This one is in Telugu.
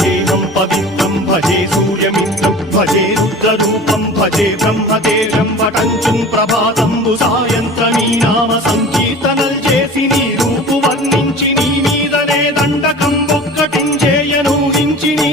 భజేహం పవిత్రం భజే సూర్యమిత్రం భజే రుద్రరూపం భజే బ్రహ్మతేజం వటంచుం ప్రభాతంబు సాయంత్రమీ నామ సంకీర్తనల్ చేసి నీ రూపు వర్ణించి నీ మీదనే దండకం ఒక్కటించేయను హించి నీ